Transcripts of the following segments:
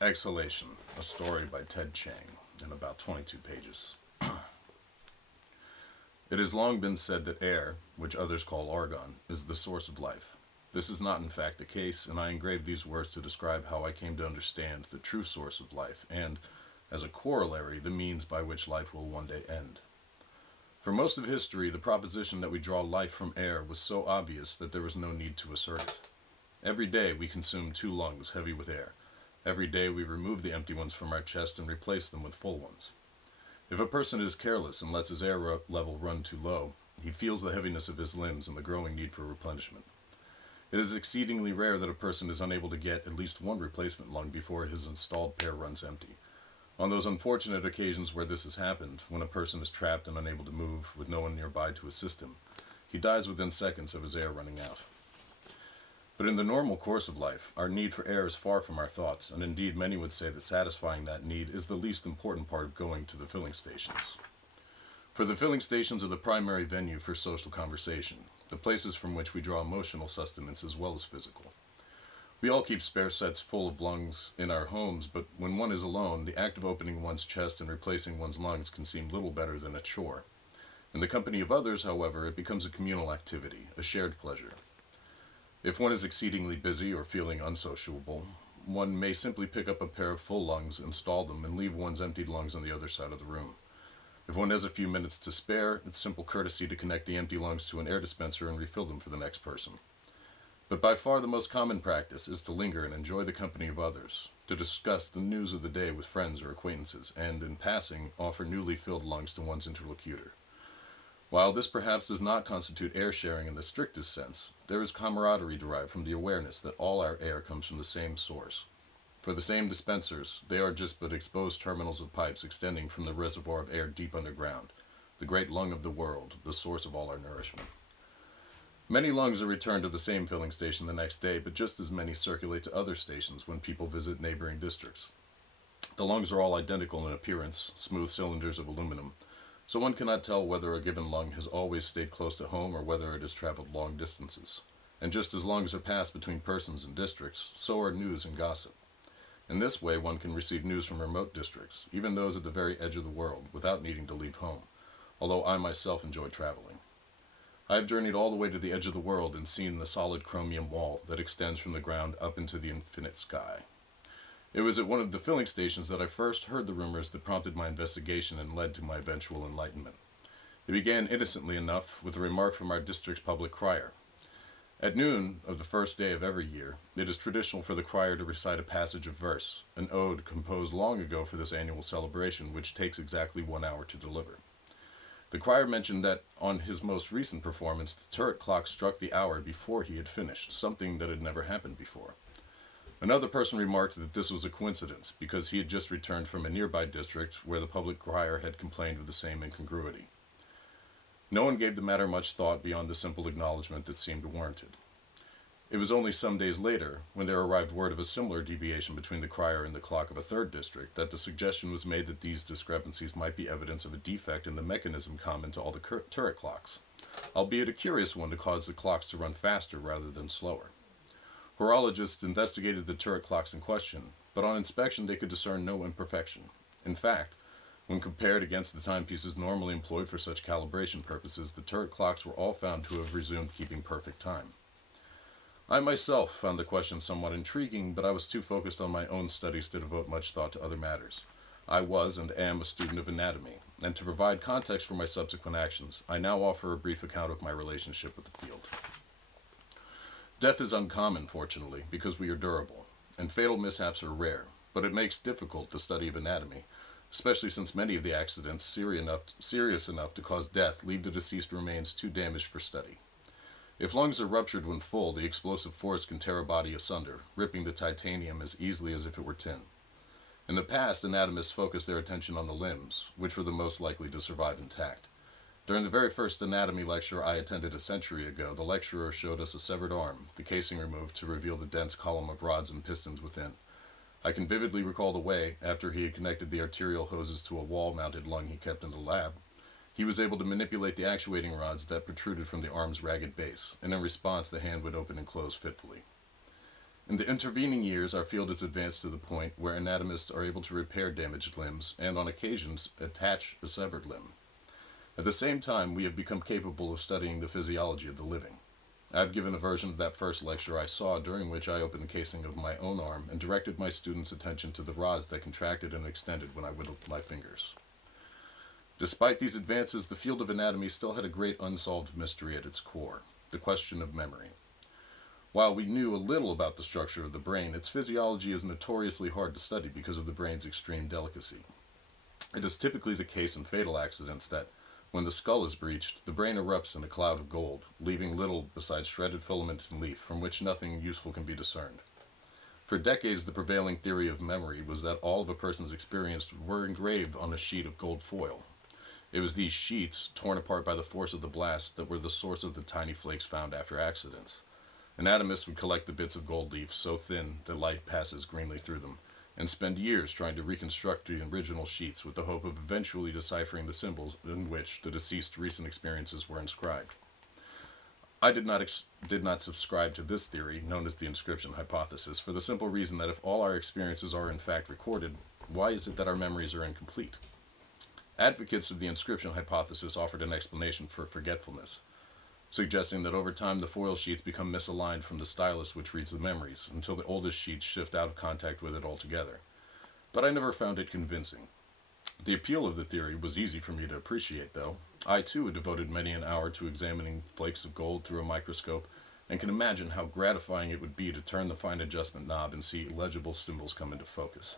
Exhalation, a story by Ted Chiang, in about 22 pages. It has long been said that air, which others call argon, is the source of life. This is not in fact the case, and I engrave these words to describe how I came to understand the true source of life and, as a corollary, the means by which life will one day end. For most of history, the proposition that we draw life from air was so obvious that there was no need to assert it. Every day we consume 2 lungs heavy with air. Every day we remove the empty ones from our chest and replace them with full ones. If a person is careless and lets his air level run too low, he feels the heaviness of his limbs and the growing need for replenishment. It is exceedingly rare that a person is unable to get at least one replacement lung before his installed pair runs empty. On those unfortunate occasions where this has happened, when a person is trapped and unable to move, with no one nearby to assist him, he dies within seconds of his air running out. But in the normal course of life, our need for air is far from our thoughts, and indeed many would say that satisfying that need is the least important part of going to the filling stations. For the filling stations are the primary venue for social conversation, the places from which we draw emotional sustenance as well as physical. We all keep spare sets full of lungs in our homes, but when one is alone, the act of opening one's chest and replacing one's lungs can seem little better than a chore. In the company of others, however, it becomes a communal activity, a shared pleasure. If one is exceedingly busy or feeling unsociable, one may simply pick up a pair of full lungs, install them, and leave one's emptied lungs on the other side of the room. If one has a few minutes to spare, it's simple courtesy to connect the empty lungs to an air dispenser and refill them for the next person. But by far the most common practice is to linger and enjoy the company of others, to discuss the news of the day with friends or acquaintances, and, in passing, offer newly filled lungs to one's interlocutor. While this perhaps does not constitute air sharing in the strictest sense, there is camaraderie derived from the awareness that all our air comes from the same source. For the same dispensers, they are just but exposed terminals of pipes extending from the reservoir of air deep underground, the great lung of the world, the source of all our nourishment. Many lungs are returned to the same filling station the next day, but just as many circulate to other stations when people visit neighboring districts. The lungs are all identical in appearance, smooth cylinders of aluminum, so one cannot tell whether a given lung has always stayed close to home or whether it has traveled long distances. And just as lungs are passed between persons and districts, so are news and gossip. In this way, one can receive news from remote districts, even those at the very edge of the world, without needing to leave home, although I myself enjoy traveling. I have journeyed all the way to the edge of the world and seen the solid chromium wall that extends from the ground up into the infinite sky. It was at one of the filling stations that I first heard the rumors that prompted my investigation and led to my eventual enlightenment. It began innocently enough with a remark from our district's public crier. At noon of the first day of every year, it is traditional for the crier to recite a passage of verse, an ode composed long ago for this annual celebration, which takes exactly 1 hour to deliver. The crier mentioned that on his most recent performance, the turret clock struck the hour before he had finished, something that had never happened before. Another person remarked that this was a coincidence, because he had just returned from a nearby district where the public crier had complained of the same incongruity. No one gave the matter much thought beyond the simple acknowledgement that seemed warranted. It was only some days later, when there arrived word of a similar deviation between the crier and the clock of a third district, that the suggestion was made that these discrepancies might be evidence of a defect in the mechanism common to all the turret clocks, albeit a curious one to cause the clocks to run faster rather than slower. Horologists investigated the turret clocks in question, but on inspection they could discern no imperfection. In fact, when compared against the timepieces normally employed for such calibration purposes, the turret clocks were all found to have resumed keeping perfect time. I myself found the question somewhat intriguing, but I was too focused on my own studies to devote much thought to other matters. I was and am a student of anatomy, and to provide context for my subsequent actions, I now offer a brief account of my relationship with the field. Death is uncommon, fortunately, because we are durable, and fatal mishaps are rare, but it makes difficult the study of anatomy, especially since many of the accidents serious enough to cause death leave the deceased remains too damaged for study. If lungs are ruptured when full, the explosive force can tear a body asunder, ripping the titanium as easily as if it were tin. In the past, anatomists focused their attention on the limbs, which were the most likely to survive intact. During the very first anatomy lecture I attended a century ago, the lecturer showed us a severed arm, the casing removed to reveal the dense column of rods and pistons within. I can vividly recall the way, after he had connected the arterial hoses to a wall-mounted lung he kept in the lab, he was able to manipulate the actuating rods that protruded from the arm's ragged base, and in response the hand would open and close fitfully. In the intervening years, our field has advanced to the point where anatomists are able to repair damaged limbs and, on occasions, attach a severed limb. At the same time, we have become capable of studying the physiology of the living. I have given a version of that first lecture I saw, during which I opened the casing of my own arm and directed my students' attention to the rods that contracted and extended when I whittled my fingers. Despite these advances, the field of anatomy still had a great unsolved mystery at its core: the question of memory. While we knew a little about the structure of the brain, its physiology is notoriously hard to study because of the brain's extreme delicacy. It is typically the case in fatal accidents that, when the skull is breached, the brain erupts in a cloud of gold, leaving little besides shredded filament and leaf, from which nothing useful can be discerned. For decades, the prevailing theory of memory was that all of a person's experience were engraved on a sheet of gold foil. It was these sheets, torn apart by the force of the blast, that were the source of the tiny flakes found after accidents. Anatomists would collect the bits of gold leaf so thin that light passes greenly through them, and spend years trying to reconstruct the original sheets with the hope of eventually deciphering the symbols in which the deceased's recent experiences were inscribed. I did not subscribe to this theory, known as the inscription hypothesis, for the simple reason that if all our experiences are in fact recorded, why is it that our memories are incomplete? Advocates of the inscription hypothesis offered an explanation for forgetfulness, suggesting that over time the foil sheets become misaligned from the stylus which reads the memories, until the oldest sheets shift out of contact with it altogether. But I never found it convincing. The appeal of the theory was easy for me to appreciate, though. I, too, had devoted many an hour to examining flakes of gold through a microscope, and can imagine how gratifying it would be to turn the fine adjustment knob and see legible symbols come into focus.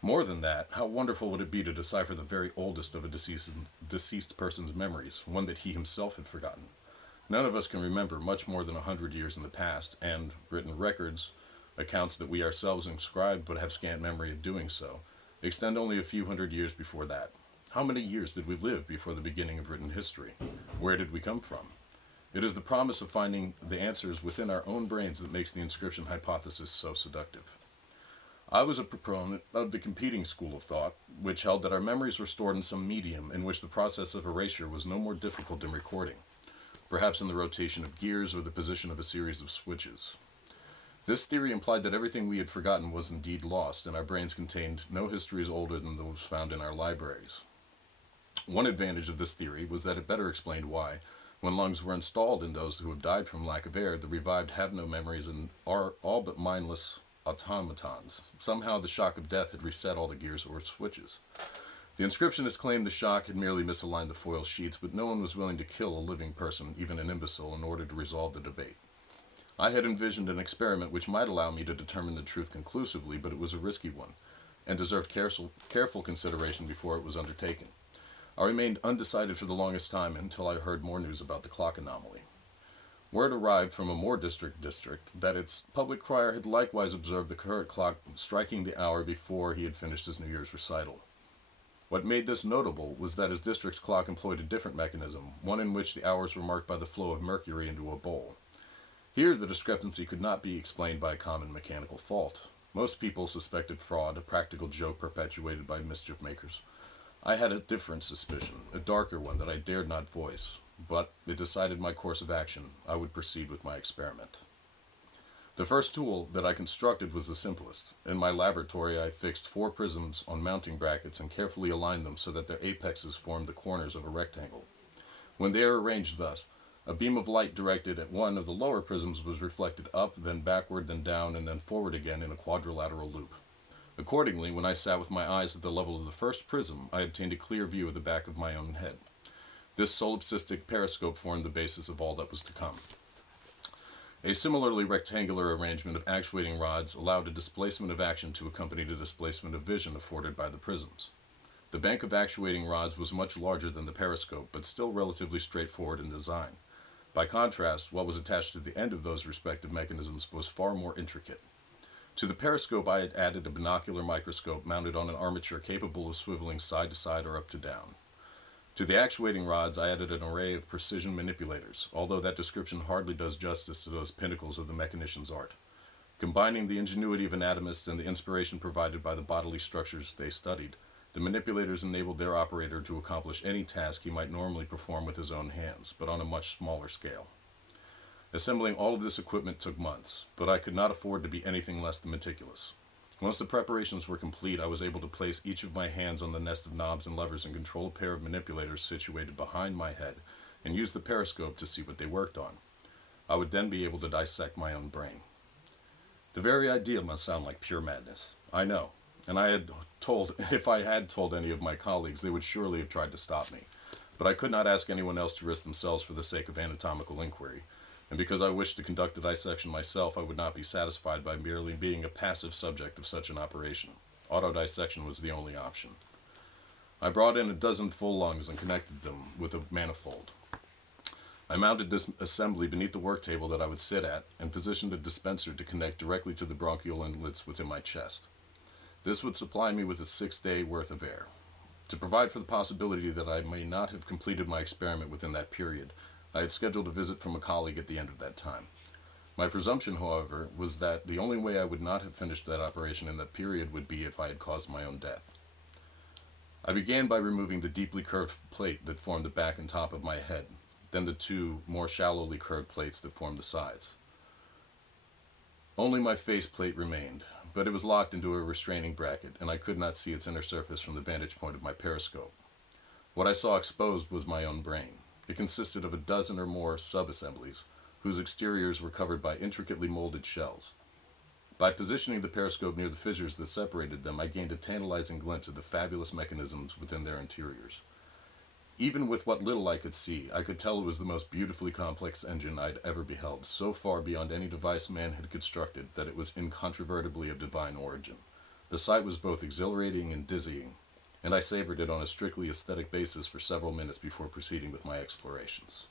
More than that, how wonderful would it be to decipher the very oldest of a deceased person's memories, one that he himself had forgotten. None of us can remember much more than 100 years in the past, and written records, accounts that we ourselves inscribed but have scant memory of doing so, extend only a few hundred years before that. How many years did we live before the beginning of written history? Where did we come from? It is the promise of finding the answers within our own brains that makes the inscription hypothesis so seductive. I was a proponent of the competing school of thought, which held that our memories were stored in some medium in which the process of erasure was no more difficult than recording, perhaps in the rotation of gears or the position of a series of switches. This theory implied that everything we had forgotten was indeed lost, and our brains contained no histories older than those found in our libraries. One advantage of this theory was that it better explained why, when lungs were installed in those who have died from lack of air, the revived have no memories and are all but mindless automatons. Somehow the shock of death had reset all the gears or switches. The inscriptionists claimed the shock had merely misaligned the foil sheets, but no one was willing to kill a living person, even an imbecile, in order to resolve the debate. I had envisioned an experiment which might allow me to determine the truth conclusively, but it was a risky one, and deserved careful consideration before it was undertaken. I remained undecided for the longest time until I heard more news about the clock anomaly. Word arrived from a Moore district that its public crier had likewise observed the current clock striking the hour before he had finished his New Year's recital. What made this notable was that his district's clock employed a different mechanism, one in which the hours were marked by the flow of mercury into a bowl. Here the discrepancy could not be explained by a common mechanical fault. Most people suspected fraud, a practical joke perpetuated by mischief makers. I had a different suspicion, a darker one that I dared not voice, but it decided my course of action. I would proceed with my experiment. The first tool that I constructed was the simplest. In my laboratory, I fixed 4 prisms on mounting brackets and carefully aligned them so that their apexes formed the corners of a rectangle. When they are arranged thus, a beam of light directed at one of the lower prisms was reflected up, then backward, then down, and then forward again in a quadrilateral loop. Accordingly, when I sat with my eyes at the level of the first prism, I obtained a clear view of the back of my own head. This solipsistic periscope formed the basis of all that was to come. A similarly rectangular arrangement of actuating rods allowed a displacement of action to accompany the displacement of vision afforded by the prisms. The bank of actuating rods was much larger than the periscope, but still relatively straightforward in design. By contrast, what was attached to the end of those respective mechanisms was far more intricate. To the periscope I had added a binocular microscope mounted on an armature capable of swiveling side to side or up to down. To the actuating rods I added an array of precision manipulators, although that description hardly does justice to those pinnacles of the mechanician's art. Combining the ingenuity of anatomists and the inspiration provided by the bodily structures they studied, the manipulators enabled their operator to accomplish any task he might normally perform with his own hands, but on a much smaller scale. Assembling all of this equipment took months, but I could not afford to be anything less than meticulous. Once the preparations were complete, I was able to place each of my hands on the nest of knobs and levers and control a pair of manipulators situated behind my head and use the periscope to see what they worked on. I would then be able to dissect my own brain. The very idea must sound like pure madness. I know, and if I had told any of my colleagues, they would surely have tried to stop me. But I could not ask anyone else to risk themselves for the sake of anatomical inquiry. And because I wished to conduct a dissection myself, I would not be satisfied by merely being a passive subject of such an operation. Auto-dissection was the only option. I brought in a dozen full lungs and connected them with a manifold. I mounted this assembly beneath the work table that I would sit at and positioned a dispenser to connect directly to the bronchial inlets within my chest. This would supply me with a 6-day worth of air. To provide for the possibility that I may not have completed my experiment within that period, I had scheduled a visit from a colleague at the end of that time. My presumption, however, was that the only way I would not have finished that operation in that period would be if I had caused my own death. I began by removing the deeply curved plate that formed the back and top of my head, then the two more shallowly curved plates that formed the sides. Only my face plate remained, but it was locked into a restraining bracket, and I could not see its inner surface from the vantage point of my periscope. What I saw exposed was my own brain. It consisted of a dozen or more sub-assemblies, whose exteriors were covered by intricately molded shells. By positioning the periscope near the fissures that separated them, I gained a tantalizing glimpse of the fabulous mechanisms within their interiors. Even with what little I could see, I could tell it was the most beautifully complex engine I'd ever beheld, so far beyond any device man had constructed that it was incontrovertibly of divine origin. The sight was both exhilarating and dizzying, and I savored it on a strictly aesthetic basis for several minutes before proceeding with my explorations.